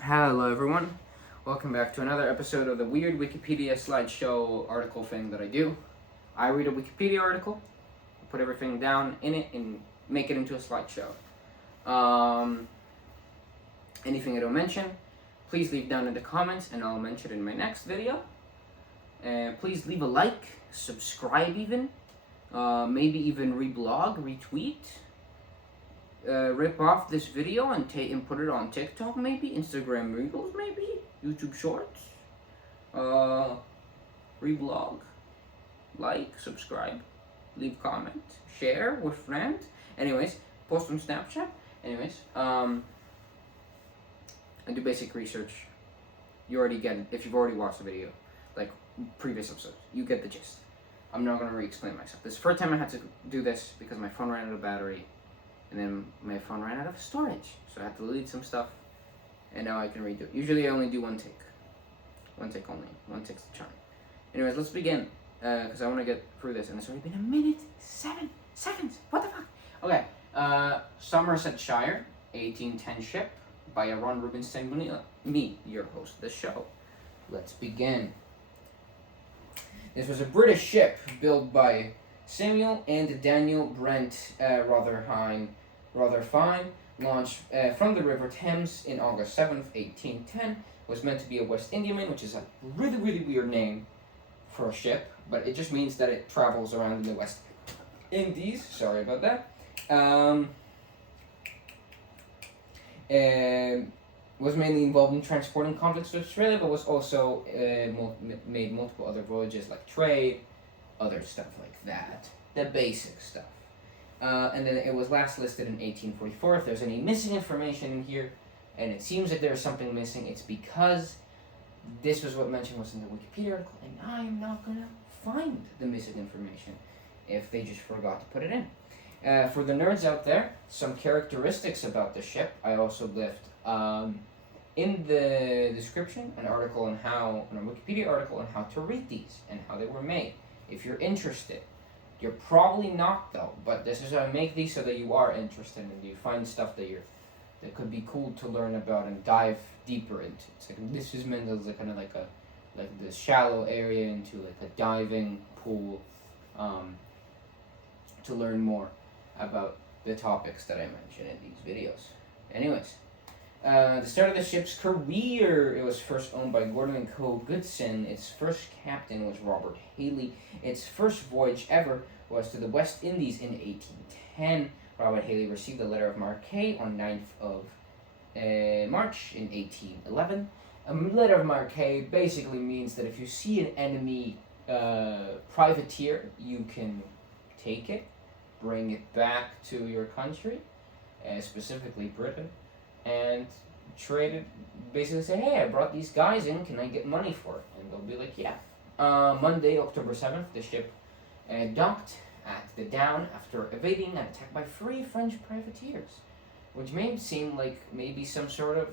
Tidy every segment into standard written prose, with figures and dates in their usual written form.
Hello everyone, welcome back to another episode of the weird Wikipedia slideshow article thing that I do. I read a Wikipedia article, put everything down in it, and make it into a slideshow. Anything I don't mention, please leave down in the comments and I'll mention it in my next video. Please leave a like, subscribe even, maybe even reblog, retweet. Rip off this video and put it on TikTok, maybe Instagram Reels, maybe YouTube Shorts. Reblog, like, subscribe, leave comment, share with friends. Anyways, post on Snapchat. Anyways, and do basic research. You already get it if you've already watched the video, like previous episodes. You get the gist. I'm not gonna re-explain myself. This is the first time I had to do this because my phone ran out of battery. And then my phone ran out of storage, so I had to delete some stuff, and now I can redo it. Usually I only do one take only, one take's the charm. Anyways, let's begin, because I want to get through this, and it's already been a minute, 7 seconds, what the fuck? Okay, Somersetshire, 1810 ship, by Ron Rubinstein, me, your host of the show. Let's begin. This was a British ship built by Samuel and Daniel Brent Rotherfine, launched from the River Thames in August 7th, 1810, was meant to be a West Indiaman, which is a really, really weird name for a ship, but it just means that it travels around in the West Indies. Sorry about that. Was mainly involved in transporting convicts to Australia, but was also made multiple other voyages like trade, other stuff like that, the basic stuff. And then it was last listed in 1844. If there's any missing information in here, and it seems that there's something missing, it's because this was what mentioned was in the Wikipedia article, and I'm not gonna find the missing information if they just forgot to put it in. For the nerds out there, some characteristics about the ship I also left in the description, a Wikipedia article on how to read these and how they were made. If you're interested, you're probably not though, but this is how I make these so that you are interested and you find stuff that could be cool to learn about and dive deeper into. It's like this is meant as like the shallow area into like a diving pool, to learn more about the topics that I mention in these videos. Anyways. The start of the ship's career, it was first owned by Gordon and Co. Goodson. Its first captain was Robert Haley. Its first voyage ever was to the West Indies in 1810. Robert Haley received a letter of marque on 9th of March in 1811. A letter of marque basically means that if you see an enemy privateer, you can take it, bring it back to your country, specifically Britain, and trade it, basically say, hey, I brought these guys in, can I get money for it? And they'll be like, yeah. Monday, October 7th, the ship docked at the Down after evading an attack by 3 French privateers, which may seem like maybe some sort of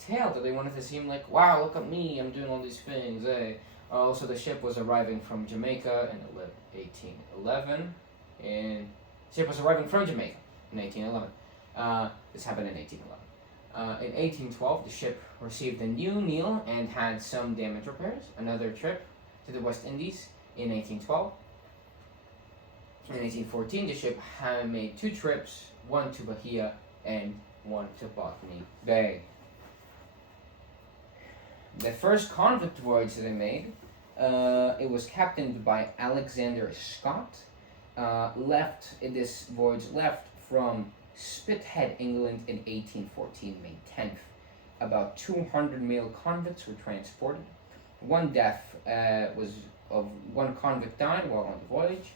tale that they wanted to seem like, wow, look at me, I'm doing all these things. Hey. Also, the ship was arriving from Jamaica in 1811, and the ship was arriving from Jamaica in 1811. This happened in 1811. In 1812, the ship received a new Neil and had some damage repairs. Another trip to the West Indies in 1812. In 1814, the ship had made 2 trips, one to Bahia and one to Botany Bay. The first convict voyage that they made, it was captained by Alexander Scott. This voyage left from Spithead, England in 1814, May 10th. About 200 male convicts were transported. One death was of one convict died while on the voyage.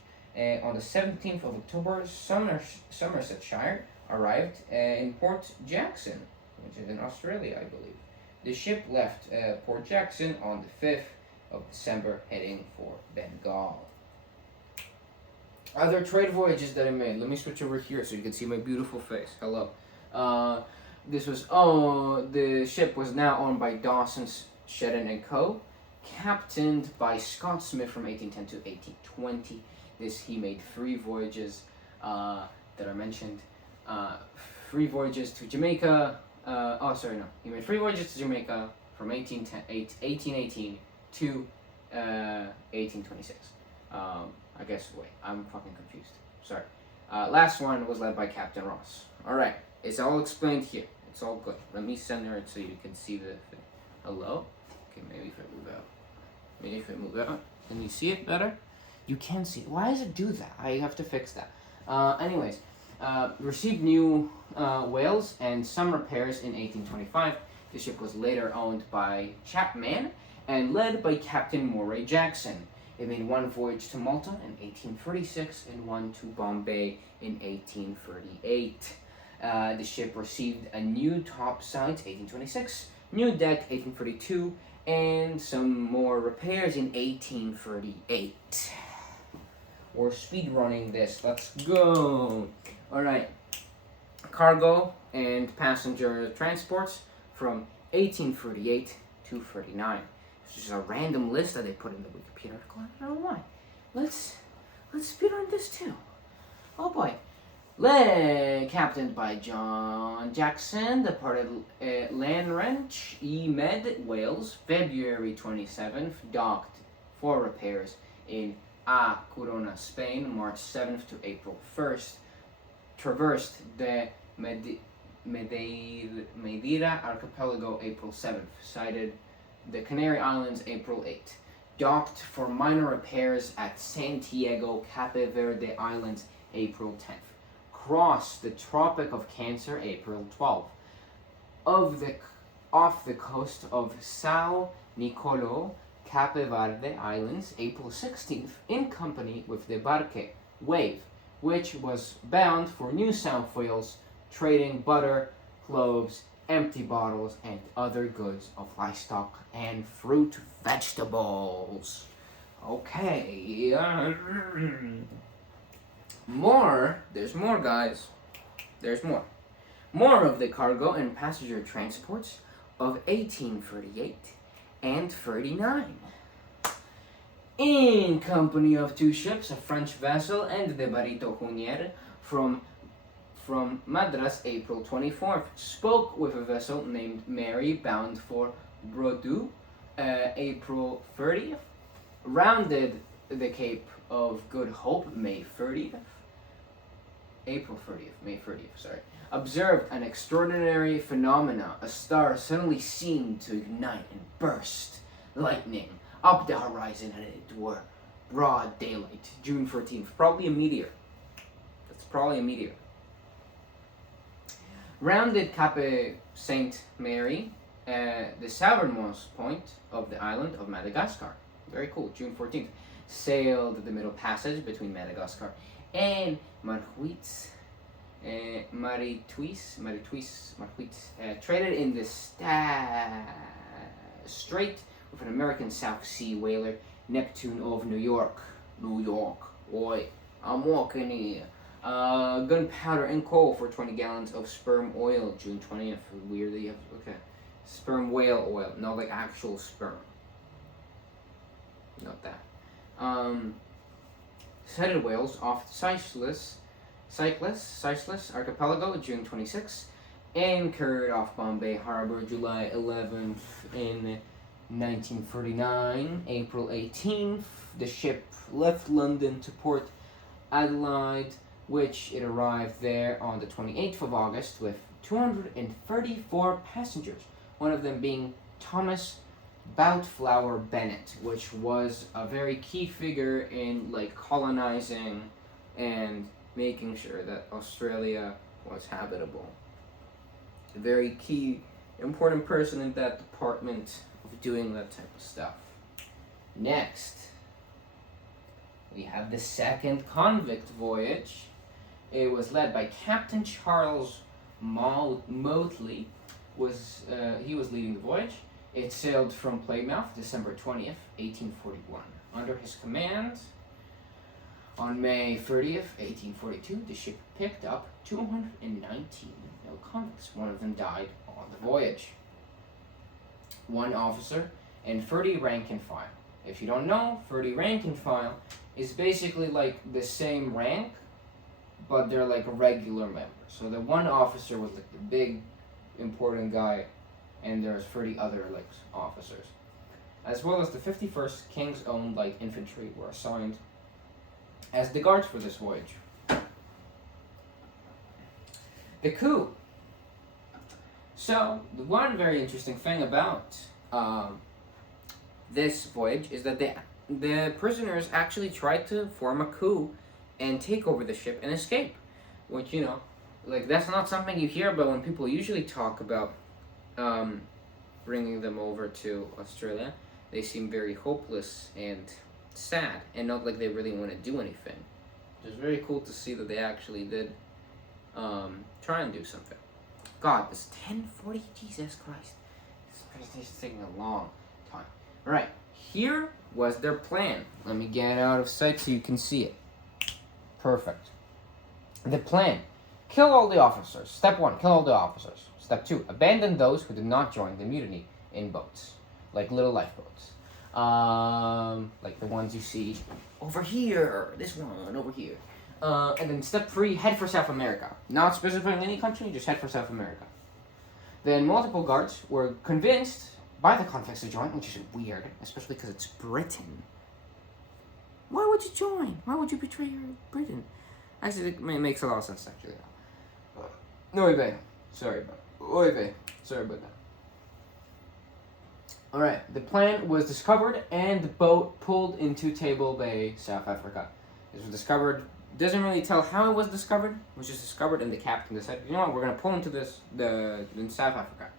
On the 17th of October, Somersetshire arrived in Port Jackson, which is in Australia, I believe. The ship left Port Jackson on the 5th of December, heading for Bengal. Other trade voyages that I made. Let me switch over here so you can see my beautiful face. Hello. The ship was now owned by Dawson, Shedden and Co., captained by Scott Smith from 1810 to 1820. He made 3 voyages that are mentioned. 3 voyages to Jamaica, He made 3 voyages to Jamaica from 1818 to 1826. I guess, wait, I'm fucking confused. Sorry. Last one was led by Captain Ross. Alright, it's all explained here. It's all good. Let me center it so you can see the thing. Hello? Okay, maybe if I move out. Can you see it better? You can see it. Why does it do that? I have to fix that. Received new whales and some repairs in 1825. The ship was later owned by Chapman and led by Captain Moray Jackson. It made 1 voyage to Malta in 1836 and 1 to Bombay in 1838. The ship received a new topsides 1826, new deck 1832, and some more repairs in 1838. We're speed running this. Let's go. All right. Cargo and passenger transports from 1838 to 39. It's just a random list that they put in the Wikipedia article. I don't know why. Let's speed run this too. Oh boy. Captained by John Jackson, departed Lanrench, Med, Wales, February 27th, docked for repairs in A Corona, Spain, March 7th to April 1st, traversed the Madeira archipelago April 7th, sighted the Canary Islands April 8th, docked for minor repairs at Santiago, Cape Verde Islands April 10th, crossed the Tropic of Cancer April 12th, off the coast of Sao Nicolo, Cape Verde Islands April 16th, in company with the Barque Wave, which was bound for New South Wales, trading butter, cloves, empty bottles, and other goods of livestock and fruit vegetables. Okay. There's more, guys. There's more. More of the cargo and passenger transports of 1838 and 39. In company of 2 ships, a French vessel and the Barito Junier from Madras, April 24th, spoke with a vessel named Mary bound for Bordeaux, April 30th, rounded the Cape of Good Hope, May 30th, observed an extraordinary phenomena. A star suddenly seemed to ignite and burst lightning up the horizon, and it were broad daylight, June 14th. Probably a meteor. That's probably a meteor. Rounded Cape Saint Mary, the southernmost point of the island of Madagascar. Very cool, June 14th. Sailed the middle passage between Madagascar and Marquis, traded in the Strait with an American South Sea whaler, Neptune of New York. Oi, I'm walking here. Gunpowder and coal for 20 gallons of sperm oil, June 20th. Weird that you have, okay. Sperm whale oil, not like actual sperm. Not that. Sighted whales off Cyclus archipelago, June 26th. Anchored off Bombay Harbor, July 11th in 1949. April 18th, the ship left London to Port Adelaide, which it arrived there on the 28th of August with 234 passengers, one of them being Thomas Boutflower Bennett, which was a very key figure in colonizing and making sure that Australia was habitable. A very key, important person in that department of doing that type of stuff. Next, we have the second convict voyage. It was led by Captain Charles Motley. He was leading the voyage. It sailed from Plymouth, December 20th, 1841. Under his command, on May 30th, 1842, the ship picked up 219 male convicts. One of them died on the voyage. 1 officer and 30 rank and file. If you don't know, 30 rank and file is basically like the same rank, but they're like a regular member. So the 1 officer was like the big important guy, and there's 30 other like officers, as well as the 51st King's Own Light Infantry were assigned as the guards for this voyage. The coup. So the one very interesting thing about this voyage is that the prisoners actually tried to form a coup and take over the ship and escape, which, you know, like, that's not something you hear about when people usually talk about bringing them over to Australia. They seem very hopeless and sad, and not like they really want to do anything. It's very cool to see that they actually did try and do something. God, this 1040, Jesus Christ. This presentation is taking a long time. Alright, here was their plan. Let me get out of sight so you can see it. Perfect. The plan. Kill all the officers. Step 1, kill all the officers. Step 2, abandon those who did not join the mutiny in boats. Like little lifeboats. Like the ones you see over here. This one over here. And then step 3, head for South America. Not specifying any country, just head for South America. Then multiple guards were convinced by the convicts to join, which is weird, especially because it's Britain. Why would you join? Why would you betray your Britain? Actually, it makes a lot of sense, actually. Sorry about that. Alright, the plan was discovered and the boat pulled into Table Bay, South Africa. This was discovered, doesn't really tell how it was discovered. It was just discovered, and the captain decided, you know what, we're going to pull into in South Africa.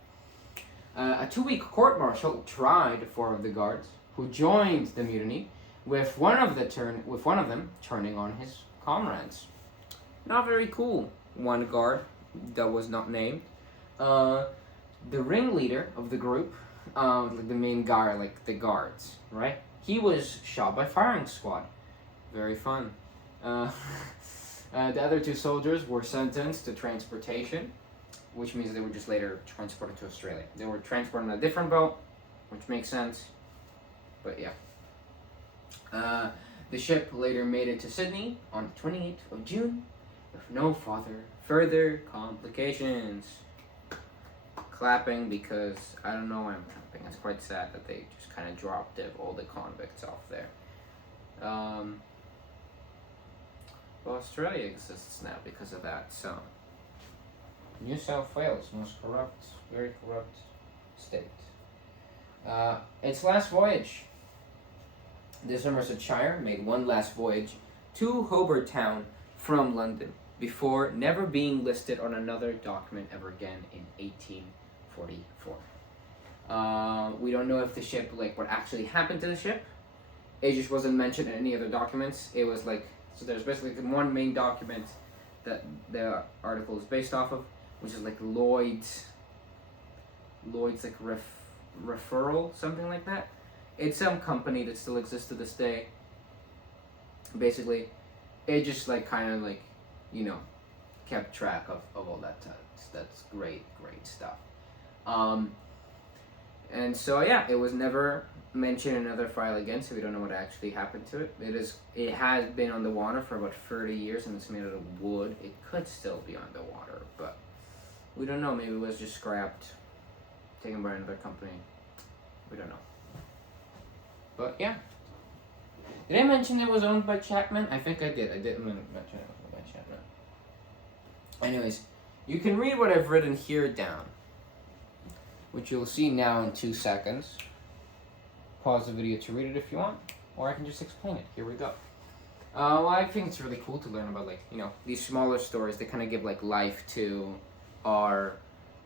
A 2-week court-martial tried 4 of the guards who joined the mutiny, with one of them turning on his comrades. Not very cool. One guard that was not named. The ringleader of the group, like the main guy, like the guards, right? He was shot by firing squad. Very fun. The other 2 soldiers were sentenced to transportation, which means they were just later transported to Australia. They were transported on a different boat, which makes sense, but yeah. The ship later made it to Sydney on the 28th of June with no further complications. Clapping because, I don't know why I'm clapping. It's quite sad that they just kind of dropped all the convicts off there. Well, Australia exists now because of that, so. New South Wales, most corrupt, very corrupt state. Its last voyage. The Somersetshire made one last voyage to Hobart Town from London before never being listed on another document ever again in 1844. We don't know if the ship, like, what actually happened to the ship. It just wasn't mentioned in any other documents. It was like, so there's basically one main document that the article is based off of, which is like Lloyd's like referral, something like that. It's some company that still exists to this day. Basically, it just like kind of like, you know, kept track of all that. That's great stuff. And so yeah, it was never mentioned in another file again, so we don't know what actually happened to it. It has been on the water for about 30 years, and it's made out of wood. It could still be on the water, but we don't know. Maybe it was just scrapped, taken by another company. We don't know. But yeah. Did I mention it was owned by Chapman? I think I did. I didn't mention it was owned by Chapman. Anyways, you can read what I've written here down, which you'll see now in 2 seconds. Pause the video to read it if you want, or I can just explain it. Here we go. Well, I think it's really cool to learn about, like, you know, these smaller stories. They kind of give like life to our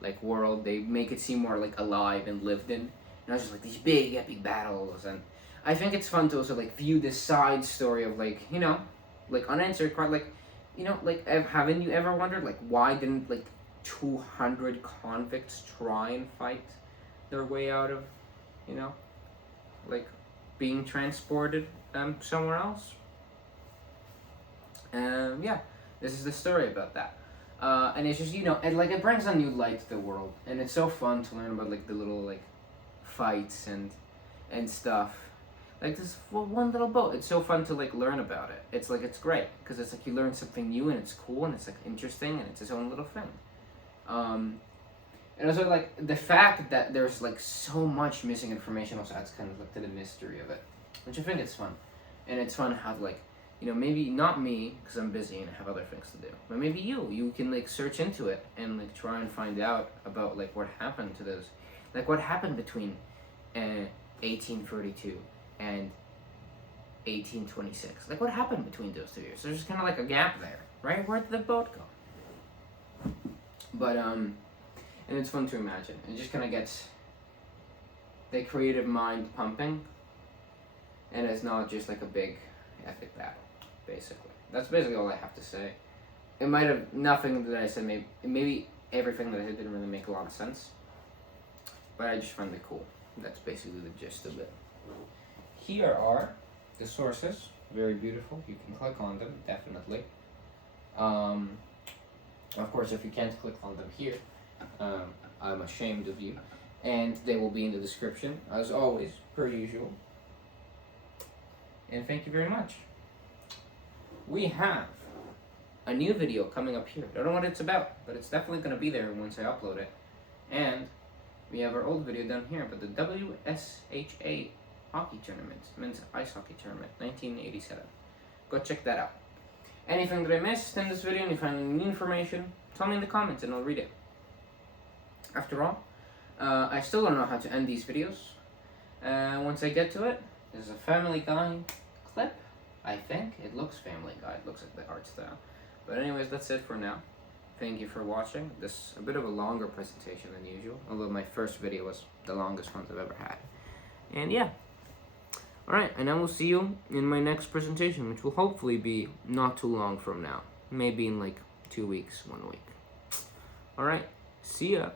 like world. They make it seem more like alive and lived in. Not just like these big epic battles. And I think it's fun to also like view this side story of, like, you know, like unanswered part. Like, you know, like, haven't you ever wondered, like, why didn't like 200 convicts try and fight their way out of, you know, like being transported somewhere else? Yeah, this is the story about that. And it's just, you know, and like it brings a new light to the world, and it's so fun to learn about like the little like fights and stuff. Like this one little boat, it's so fun to like learn about it. It's like, it's great because it's like you learn something new, and it's cool, and it's like interesting, and it's its own little thing. And also, like, the fact that there's, like, so much missing information also adds kind of, like, to the mystery of it. Which I think is fun. And it's fun to have, like, you know, maybe not me, because I'm busy and I have other things to do. But maybe you can, like, search into it and, like, try and find out about, like, what happened to those. Like, what happened between 1832 and 1826. Like, what happened between those 2 years? There's kind of, like, a gap there, right? Where did the boat go? But, and it's fun to imagine. It just kind of gets the creative mind pumping, and it's not just like a big epic battle, basically. That's basically all I have to say. It might have, nothing that I said, maybe everything that I said didn't really make a lot of sense, but I just find it cool. That's basically the gist of it. Here are the sources, very beautiful. You can click on them, definitely. Of course, if you can't click on them here, I'm ashamed of you. And they will be in the description, as always, per usual. And thank you very much. We have a new video coming up here. I don't know what it's about, but it's definitely going to be there once I upload it. And we have our old video down here about the WSHA hockey tournament, men's ice hockey tournament, 1987. Go check that out. Anything that I missed in this video, and you find any new information, tell me in the comments and I'll read it. After all, I still don't know how to end these videos. Once I get to it, there's a Family Guy clip, I think. It looks Family Guy, it looks like the art style. But anyways, that's it for now. Thank you for watching. This is a bit of a longer presentation than usual, although my first video was the longest one I've ever had. And yeah. Alright, and I will see you in my next presentation, which will hopefully be not too long from now. Maybe in like 2 weeks, 1 week. Alright, see ya.